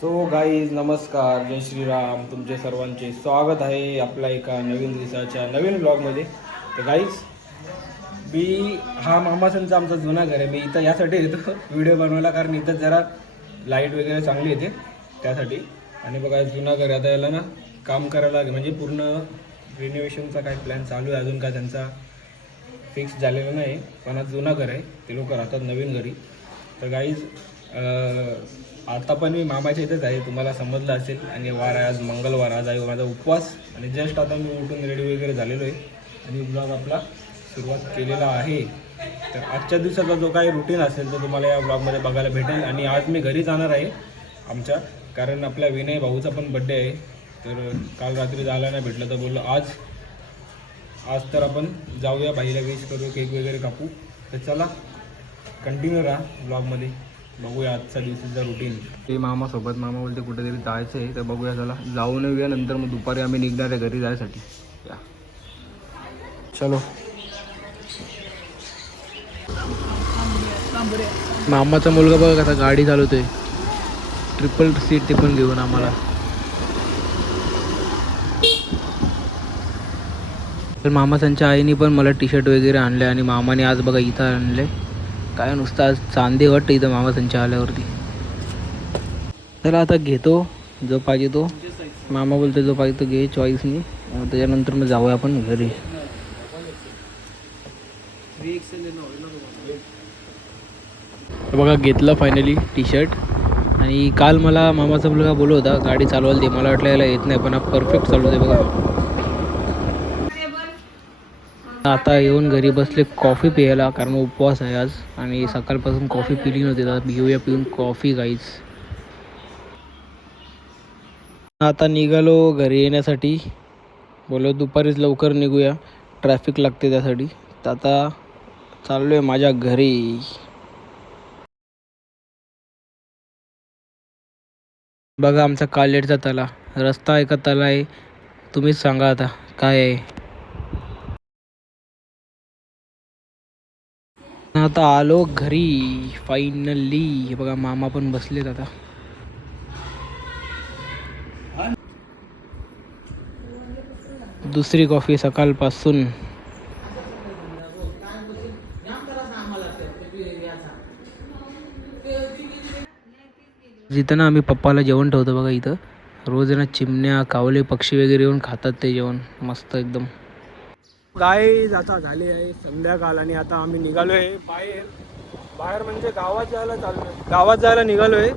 So guys नमस्कार, जय श्रीराम. तुमचे सर्वांचे स्वागत आहे आपल्या एका नवीन दिवसाच्या नवीन ब्लॉगमध्ये. तर गाईज हा मामासनचा आमचा जुना घर आहे. मी इथं यासाठी येतो व्हिडिओ बनवायला, कारण इथं जरा लाईट वगैरे चांगली येते त्यासाठी. आणि बघा जुना घर आता याला ना काम करायला म्हणजे पूर्ण रिनोव्हेशनचा काय प्लॅन चालू आहे. अजून काय त्यांचा फिक्स झालेलं नाही, पण आज जुना घर आहे, ते लोक राहतात नवीन घरी. तर गाईज आता पण मी मामाच्या इथेच आहे, तुम्हाला समजलं असेल. आणि वार आहे आज, मंगळवार, आज आहे माझा उपवास. आणि जस्ट आता मी उठून रेडी वगैरे झालेलो आहे आणि ब्लॉग आपला सुरुवात केलेला आहे. तर आजच्या दिवसाचा जो काही रुटीन असेल तो तुम्हाला या ब्लॉगमध्ये बघायला भेटेल. आणि आज मी घरी जाणार आहे आमच्या, कारण आपल्या विनय भाऊचा पण बड्डे आहे. तर काल रात्री जायला नाही भेटलं, तर बोललो आज तर आपण जाऊया, बाईला विश करू, केक वगैरे कापू. तर चला कंटिन्यू राहा ब्लॉगमध्ये, बघूया आजचा दिवसाचा रुटीन. ते मामासोबत, मामा बोलते कुठेतरी जायचं आहे, तर बघूया, चला जाऊन येऊया. नंतर मग दुपारी आम्ही निघणार आहे घरी जायसाठी. या चलो. मामाचा मुलगा बघा कसा गाडी चालवतोय, ट्रिपल सीट, ते पण घेऊन आम्हाला. तर मामाच्या आईने पण मला टी शर्ट वगैरे आणले, आणि मामाने आज बघा इथं आणले काय, नुसतं आज चांदी वाटतं इथं मामाच्या आल्यावरती. चला आता घेतो जो पाहिजे तो. मामा बोलतो जो पाहिजे तो घे चॉईसनी, त्याच्यानंतर मग जाऊया आपण घरी. बघा घेतलं फायनली टी शर्ट. आणि काल मला मामाचा मुलगा बोलत होता गाडी चालवायला दे, मला वाटलं याला येत नाही, पण हा परफेक्ट चालवते बघा. आता येऊन घरी बसले कॉफी प्यायला, कारण उपवास आहे आज आणि सकाळपासून कॉफी पिली नव्हती. तर घेऊया पिऊन कॉफी गाईज. आता निघालो घरी येण्यासाठी, बोलो दुपारीच लवकर निघूया, ट्रॅफिक लागते त्यासाठी. तर आता चाललो आहे माझ्या घरी. बघा आमचा कालेटचा तला, रस्ता एका तला आहे, तुम्हीच सांगा आता काय आहे. आता आलो घरी फायनली. बघा मामा पण बसलेत आता. दुसरी कॉफी सकाळपासून. जिथं ना आम्ही पप्पाला जेवण ठेवतो बघा इथं, रोज ना चिमण्या, कावले, पक्षी वगैरे येऊन खातात ते जेवण मस्त एकदम. गाईज आता झाली आहे संध्याकाळ, आणि आता आम्ही निघालो आहे बाहेर म्हणजे गावात जायला निघालो आहे.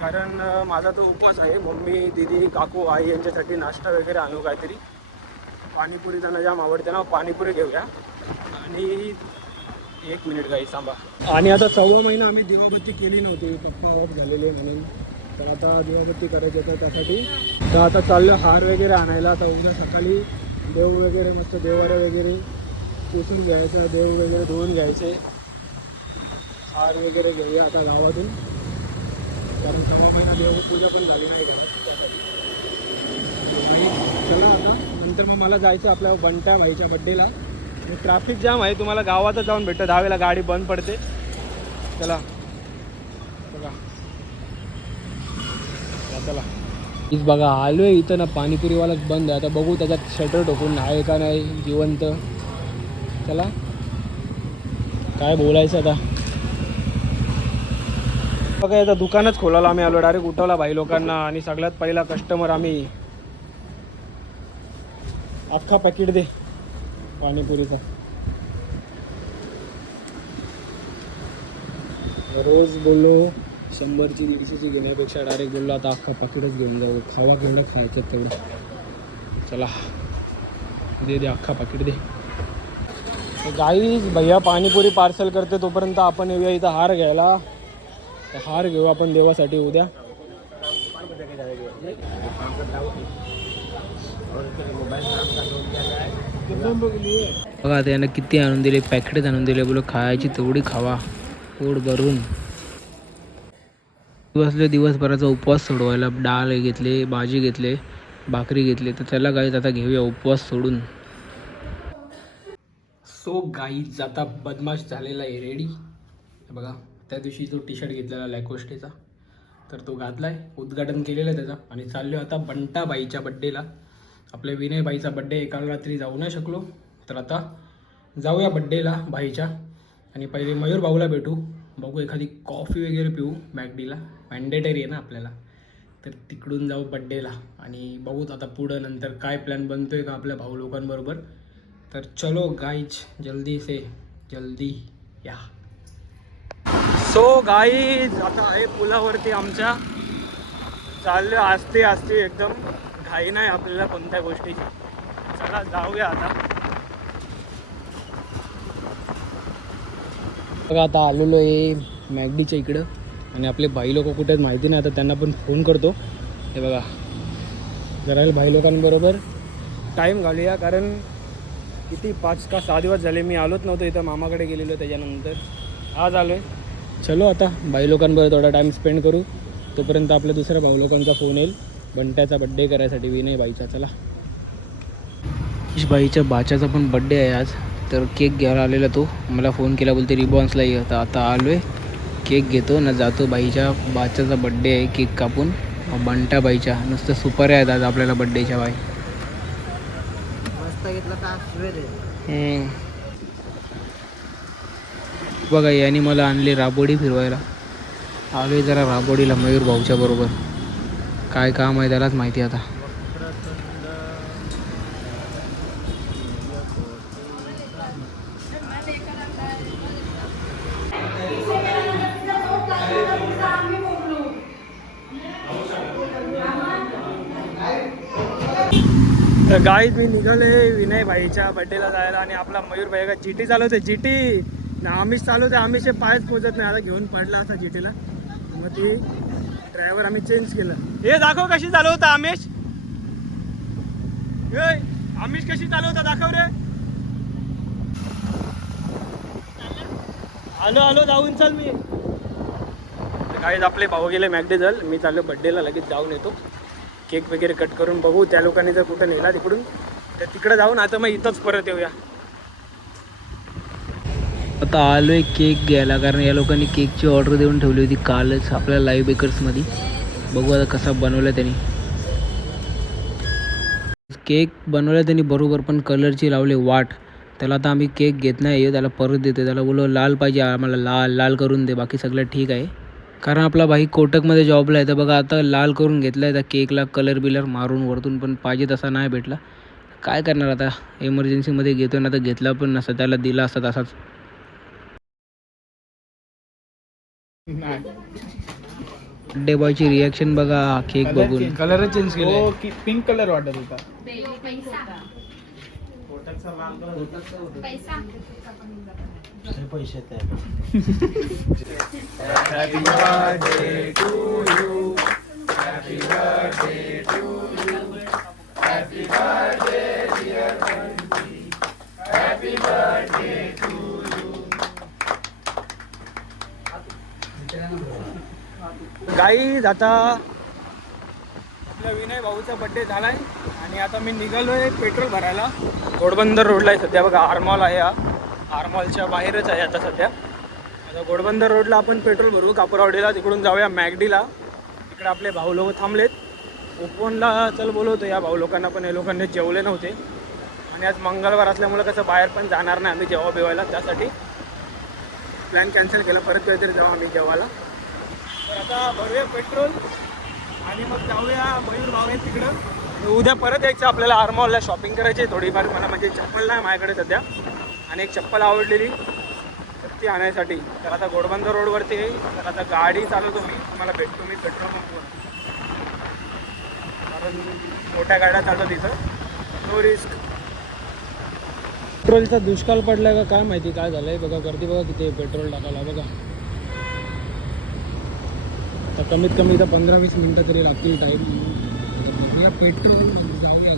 कारण माझा तो उपवास आहे. मम्मी, दीदी, काकू, आई यांच्यासाठी नाश्ता वगैरे आणू काहीतरी. पाणीपुरी त्यांना जाम आवडते ना, पाणीपुरी घेऊया. आणि एक मिनिट गाई सांभा. आणि आता 6 महिना आम्ही दिवाबत्ती केली नव्हती, पप्पा ऑफ झालेले म्हणून. तर आता दिवाबत्ती करायची होतं त्यासाठी. तर आता चाललो हार वगैरे आणायला. आता उद्या सकाळी देव वगैरे मस्त देवारे वगैरे पुसून घ्यायचं, देव वगैरे धुवून घ्यायचे, हार वगैरे घेऊया आता गावातून. कारण 6 महिना देवपूजा पण झाली नाही गावात त्यासाठी. चला आता नंतर मग मला जायचं आपल्या बंट्या भाईच्या बड्डेला. ट्रॅफिक जाम आहे, तुम्हाला गावातच जाऊन भेटतं, 10 वेळेला गाडी बंद पडते. चला बघा, चला प्लीज बघा आलो आहे इथं ना, पाणीपुरीवालाच बंद आहे. आता बघू त्याच्यात शटर ठोकून आहे का नाही जिवंत. चला काय बोलायचं आता. बघा याचं दुकानच खोलायला आम्ही आलो, डायरेक्ट उठवला भाई लोकांना. आणि सगळ्यात पहिला कस्टमर आम्ही. अख्खा पॅकेट दे पाणीपुरीचा. रोज बोललो 100ची 150ची घेण्यापेक्षा डायरेक्ट बोललो आता अख्खा पाकिटच घेऊन जाऊ, खावा केवढं खायचं तेवढं. चला दे अख्खा पाकिट दे. गाईज भैया पाणीपुरी पार्सल करते, तोपर्यंत आपण येऊया इथं हार घ्यायला. हार घेऊ आपण देवासाठी उद्या. बघा त्यानं किती आणून दिले, पॅकेट आणून दिले, बोल खायची तेवढी खावा पोट भरून. दिवसभराचा उपवास सोडवायला डाळ घेतले, भाजी घेतले, भाकरी घेतली. तर त्याला गाईज आता घेऊया उपवास सोडून. सो गाईज आता बदमाश झालेला आहे रेडी. बघा त्या दिवशी जो टी शर्ट घेतलेला लॅकोस्टेचा, तर तो घातलाय, उद्घाटन केलेलं आहे त्याचा. आणि चाललो आता बंटाबाईच्या बड्डेला. आपल्या विनयबाईचा बड्डे काल रात्री जाऊ नाही शकलो, तर आता जाऊया बड्डेला भाईच्या. आणि पहिले मयूर भाऊला भेटू, बघू एखादी कॉफी वगैरे पिऊ मॅगडीला, मॅन्डेटरी आहे ना आपल्याला. तर तिकडून जाऊ बड्डेला आणि बघूत आता पुढं नंतर काय प्लॅन बनतोय का आपल्या भाऊ लोकांबरोबर. तर चलो गाईज, जल्दी से जल्दी या. सो गाईज आता आहे पुलावरती आमच्या, चाललो आस्ते आस्ते एकदम, घाई नाही आपल्याला कोणत्या गोष्टीची. चला जाऊया आता. बघा आता आलेलो आहे मॅगडीच्या इकडं आणि आपले भाई लोक कुठे आहेत माहिती नाही, आता त्यांना पण फोन करतो. हे बघा जरा भाई लोकांबरोबर टाईम घालूया, कारण किती 5 का 6 दिवस झाले मी आलोच नव्हतो इथं, मामाकडे गेलेलो. त्याच्यानंतर आज आलो आहे. चलो आता भाई लोकांबरोबर थोडा टाईम स्पेंड करू. तोपर्यंत आपल्या दुसऱ्या भाऊ लोकांचा फोन येईल बंट्याचा बड्डे करायसाठी, विनय बाईचा. चला, बाईच्या बाच्याचा पण बड्डे आहे आज, तर केक घ्यायला आलेला तो. मला फोन केला, बोलते रिबॉन्सला ये. आता आलो आहे, केक घेतो ना जातो. बाईच्या बाच्याचा बड्डे आहे, केक कापून. बंटा बाईच्या नुसतं सुपर आहेत आज आपल्याला बड्डेच्या. बाई मस्त घेतला का बघा यांनी मला आणले राबोडी फिरवायला. आलोय जरा राबोडीला मयूर भाऊच्या बरोबर. काय काम आहे त्यालाच माहिती आता. तर गाईज मी निघाले विनय भाईच्या बड्डेला जायला. आणि आपला मयूर भाई का जीटी चालवते, जीटी ना आम्हीच चालवते. आम्हीचे पायच पोचत नाही, आता घेऊन पडला असा जीटीला. मग ती ड्रायव्हर आम्ही चेंज केलं. हे दाखव कशी चालवता आमिष, आमिष कशी चालवता दाखव रे. आलो जाऊन चल मी. गाईज आपले भाऊ गेले मॅगडीजल, मी चाललो बड्डेला, लगेच जाऊन येतो. केक वगैरे कट करून बघू त्या लोकांनी जर कुठं नेला तिकडून तर तिकडे जाऊन, आता मग इथंच परत येऊया. आता आलोय केक घ्यायला, कारण या लोकांनी केकची ऑर्डर देऊन ठेवली होती कालच आपल्या लाईव्ह बेकर्समध्ये. बघू आता कसा बनवला त्यांनी. केक बनवला त्यांनी बरोबर, पण कलरची लावले वाट. त्याला आता आम्ही केक घेत नाही, त्याला परत देतो. त्याला बोलो लाल पाहिजे आम्हाला, लाल करून दे, बाकी सगळं ठीक आहे. कारण आपला भाई कोटकमध्ये जॉबला आहे. तर बघा आता लाल करून घेतला आहे त्या केकला, कलर बिलर मारून वरतून, पण पाहिजे तसा नाही भेटला. काय करणार आता, इमर्जन्सीमध्ये घेतो ना, तर घेतला पण नसता, त्याला दिला असता तसाच. बड्डे बॉयची रिॲक्शन बघा केक बघून. कलर चेंज केला, पिंक कलर वाटत होता. पैसे Happy birthday to you. Happy birthday to you. Happy birthday dear Banti. Happy birthday to you. Guys आता आपल्या विनय भाऊचा बड्डे झालाय आणि आता मी निघालोय पेट्रोल भरायला. घोडबंदर रोडला आहे सध्या. बघा आरमॉल आहे, हा आरमॉलच्या बाहेरच आहे आता सध्या. आता घोडबंदर रोडला आपण पेट्रोल भरू कापरावडीला, तिकडून जाऊया मॅगडीला. तिकडे आपले भाऊ लोक थांबलेत. उपवनला चल बोलवतो या भाऊ लोकांना, पण हे लोकांनी जेवले नव्हते. आणि आज मंगळवार असल्यामुळे कसं बाहेर पण जाणार नाही आम्ही जेव्हा बिवायला, त्यासाठी प्लॅन कॅन्सल केला. परत काहीतरी जाऊ आम्ही जेवायला. तर आता भरूया पेट्रोल आणि मग जाऊया मयूर भाऊ आहे तिकडं. उद्या परत यायचं आपल्याला आरमॉलला, शॉपिंग करायची थोडीफार. मला म्हणजे चप्पल नाही माझ्याकडे सध्या, आणि एक चप्पल आवडलेली तर ती आणायसाठी. तर आता घोडबंदर रोडवरती आहे. तर आता गाडी चालवतो मी, तुम्हाला भेटतो मी पेट्रोल पंपवर. कारण मोठ्या गाड्या चालतात तिथं, नो रिस्क. पेट्रोलचा दुष्काळ पडलाय का काय माहिती, काय झालंय बघा. गर्दी बघा किती पेट्रोल टाकायला बघा. आता कमीत कमी इथं 15-20 मिनटं तरी लागतील टाईम. बघूया पेट्रोल, जाऊया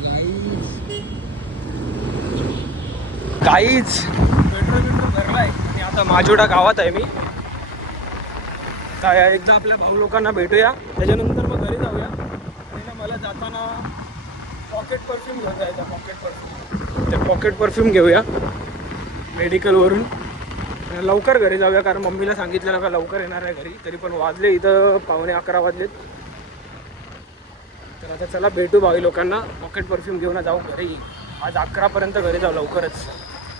गाईज. पेट्रोल भरलाय आणि आता माजोडा गावात आहे मी. काय एकदा आपल्या भाऊ लोकांना भेटूया, त्याच्यानंतर मग घरी जाऊया. आणि ना मला जाताना पॉकेट परफ्यूम घेऊन जायचा. पॉकेट परफ्यूम, ते पॉकेट परफ्यूम घेऊया मेडिकलवरून. लवकर घरी जाऊया, कारण मम्मीला सांगितलेलं का लवकर येणार आहे घरी. तरी पण वाजले इथं 11:15 वाजलेत. तर आता चला भेटू भावी लोकांना, पॉकेट परफ्यूम घेऊन जाऊ घरी. आज 11पर्यंत घरी जाऊ लवकरच.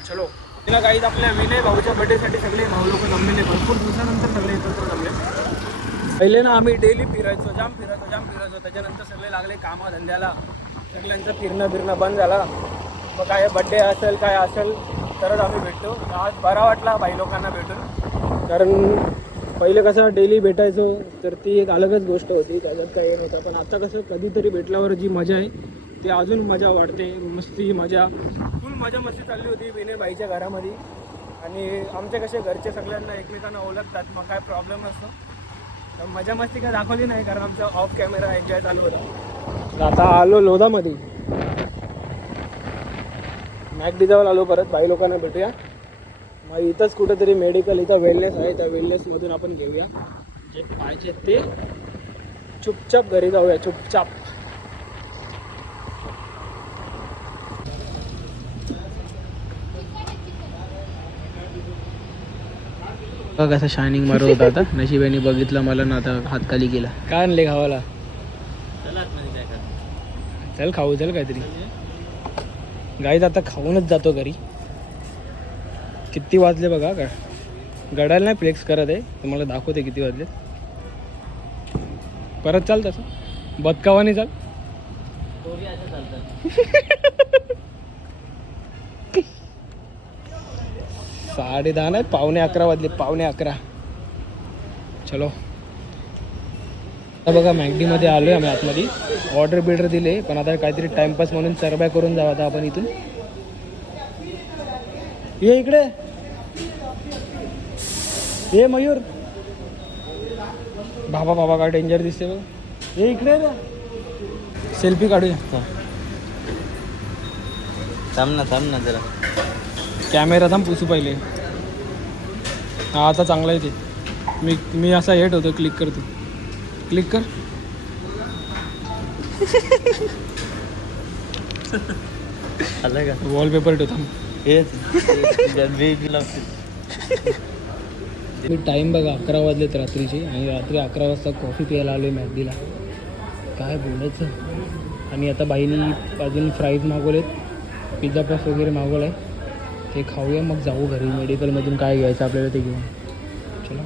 चलो तिला काहीच आपल्या विनय भाऊच्या बड्डेसाठी सगळे भाऊ लोक जमलेले, भरपूर दिवसानंतर सगळे एकत्र जमले. पहिले ना आम्ही डेली फिरायचो, जाम फिरायचो. त्याच्यानंतर सगळे लागले कामाधंद्याला, सगळ्यांचं फिरणं बंद झाला. मग काय बड्डे असेल काय असेल तरच आम्ही भेटतो. आज बरा वाटला भाई लोकांना भेटून, कारण पहिले कसं डेली भेटायचो तर ती एक अलगच गोष्ट होती, त्याच्यात काही हे नव्हतं. पण आता कसं कधीतरी भेटल्यावर जी मजा आहे ती अजून मजा वाटते. मस्ती मजा फुल मजा मस्ती चालली होती विनय बाईच्या घरामध्ये. आणि आमचे कसे घरचे सगळ्यांना एकमेकांना ओळखतात, मग काय प्रॉब्लेम नसतो. तर मजा मस्ती काय दाखवली नाही, कारण आमचा ऑफ कॅमेरा एन्जॉय चालू होता. आता आलो लोधामध्ये, मॅकडी जवळ आलो. परत भाई लोकांना भेटूया. मग इथंच कुठेतरी मेडिकल, इथं वेलनेस आहे, त्या वेलनेसमधून आपण घेऊया जे पाहिजे ते. चुपचाप घरी जाऊया, चुपचाप. कसं शायनिंग मारत होता आता. नशिबाने बघितलं मला ना, आता हात खाली केला. काय आणले खावाला? चल खाऊ, चल काहीतरी. गाईत आता खाऊनच जातो घरी. किती वाजले बघा का, गडायला नाही फ्लेक्स करत आहे, तुम्हाला दाखवते किती वाजले. परत चाल तसं बदकावानी चाल. 10:30 नाही, 11:15 वाजले, 11:15. चलो आता बघा मॅकडीमध्ये आलो आहे आम्ही आतमध्ये. ऑर्डर दिले, पण आता काहीतरी टाइमपास म्हणून सरबाय करून जाऊ आता आपण इथून. ये इकडे ये मयूर. बाबा काय डेंजर दिसते बघ. ये इकडे ना, सेल्फी काढूया. थांब ना जरा, कॅमेरा थांब पुसू पहिले. हा आता चांगला आहे ते. मी असा हेट होतो, क्लिक करतो. क्लिक कर. आलं का वॉलपेपर ठेवतो. मी टाईम बघा 11 वाजलेत रात्रीचे, आणि रात्री 11 वाजता कॉफी प्यायला आलो आहे मॅकडीला. काय बोलायचं. आणि आता बाईनी अजून फ्राईज मागवलेत, पिझ्झा पफ वगैरे मागवलं आहे, ते खाऊया मग जाऊ घरी. मेडिकलमधून काय घ्यायचं आपल्याला ते घेऊन. चला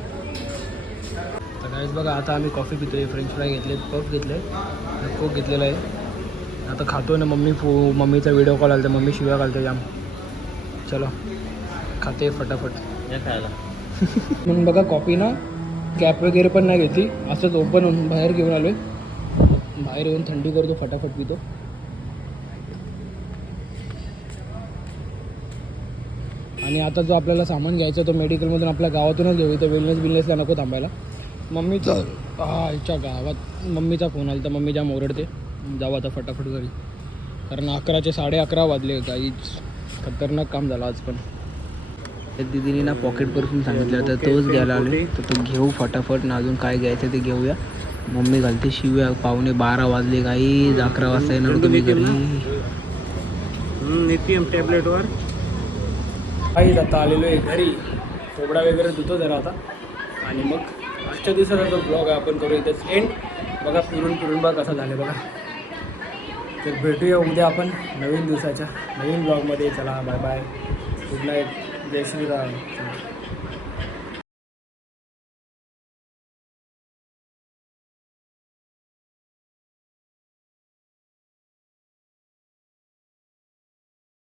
तर गाईज बघा, आता आम्ही कॉफी पितो आहे, फ्रेंच फ्राय घेतले, पफ घेतले, कोक घेतलेला आहे. आता खातो ना. मम्मीचा व्हिडिओ कॉल आला तर मम्मी शिव्या घालते जाम. चलो खाते फटाफट या खायला. म्हणून बघा कॉफी ना कॅप वगैरे पण नाही घेतली, असंच ओपन होऊन बाहेर घेऊन आलो आहे. बाहेर येऊन थंडी करतो, फटाफट पितो. आणि आता जो आपल्याला सामान घ्यायचा तो मेडिकलमधून आपल्या गावातूनच घेऊ. इथं बिलनेसला नको थांबायला. मम्मीचा ह्याच्या गावात मम्मीचा फोन आला तर मम्मी जाम ओरडते. जाऊ आता फटाफट घरी, कारण 11चे 11:30 वाजले. काहीच खतरनाक काम झालं आज. पण दीदीने ना पॉकेट परफ्यूम सांगितलं तर तोच घ्यायला आलो, तर तो घेऊ फटाफट ना. अजून काय घ्यायचं ते घेऊया. मम्मी घालते शिव्या, 11:15 वाजले. काही 11 वाजता येणार होतो मी घरी. नितीम टॅबलेटवर काही आता आलेलो आहे घरी. कोबडा वगैरे धुतो जरा आता, आणि मग आजच्या दिवसाचा जो ब्लॉग आहे आपण करू इथेच एंड. बघा फिरून बघा कसा झालं बघा. तर भेटूया उद्या आपण नवीन दिवसाच्या नवीन ब्लॉगमध्ये. चला बाय बाय, गुड नाईट, जय श्रीराम.